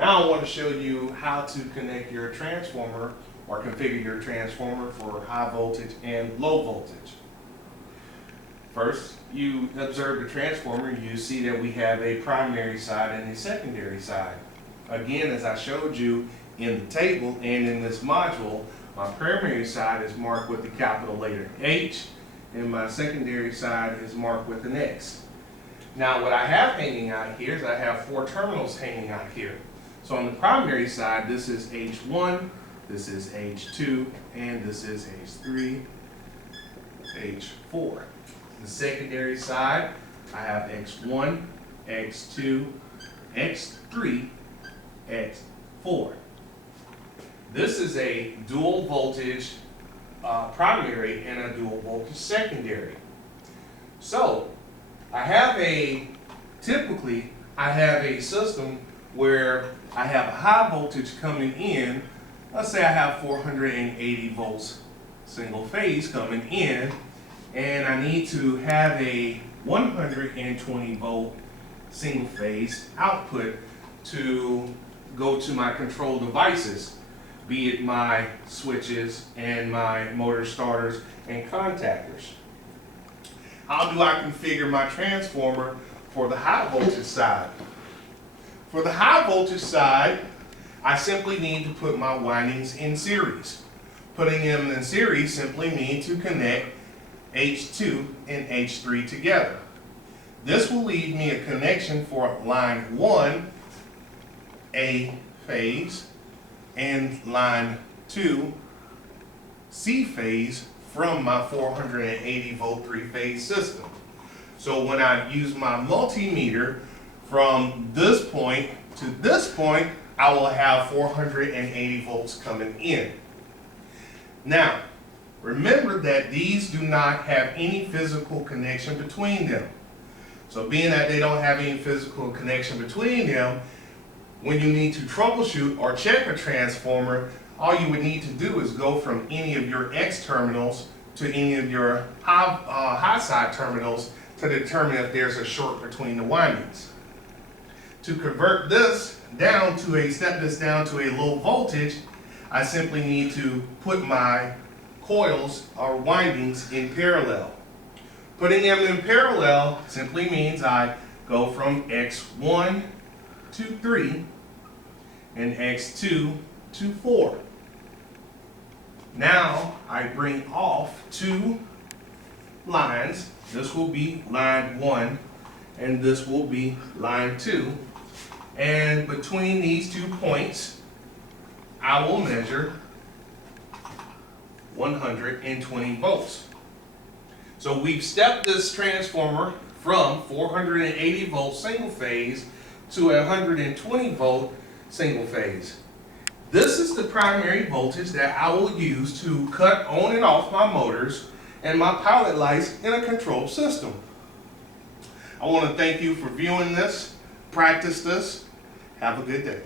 Now I want to show you how to connect your transformer or configure your transformer for high voltage and low voltage. First, you observe the transformer. You see that we have a primary side and a secondary side. Again, as I showed you in the table and in this module, my primary side is marked with the capital letter H, and my secondary side is marked with an X. Now, what I have hanging out here is I have 4 terminals hanging out here. So on the primary side, this is H1, this is H2, and this is H3, H4. The secondary side, I have X1, X2, X3, X4. This is a dual voltage primary and a dual voltage secondary. So typically I have a system where I have a high voltage coming in. Let's say I have 480 volts single phase coming in, and I need to have a 120 volt single phase output to go to my control devices, be it my switches and my motor starters and contactors. How do I configure my transformer for the high voltage side? For the high voltage side, I simply need to put my windings in series. Putting them in series simply means to connect H2 and H3 together. This will leave me a connection for line 1, A phase, and line 2, C phase, from my 480 volt 3-phase system. So when I use my multimeter from this point to this point, I will have 480 volts coming in. Now, remember that these do not have any physical connection between them. So being that they don't have any physical connection between them, when you need to troubleshoot or check a transformer, all you would need to do is go from any of your X terminals to any of your high side terminals to determine if there's a short between the windings. To convert this down to step this down to a low voltage, I simply need to put my coils or windings in parallel. Putting them in parallel simply means I go from X1 to 3 and X2 to 4. Now I bring off 2 lines. This will be line 1 and this will be line 2. And between these 2 points, I will measure 120 volts. So we've stepped this transformer from 480 volt single phase to a 120 volt single phase. This is the primary voltage that I will use to cut on and off my motors and my pilot lights in a control system. I want to thank you for viewing this. Practice this. Have a good day.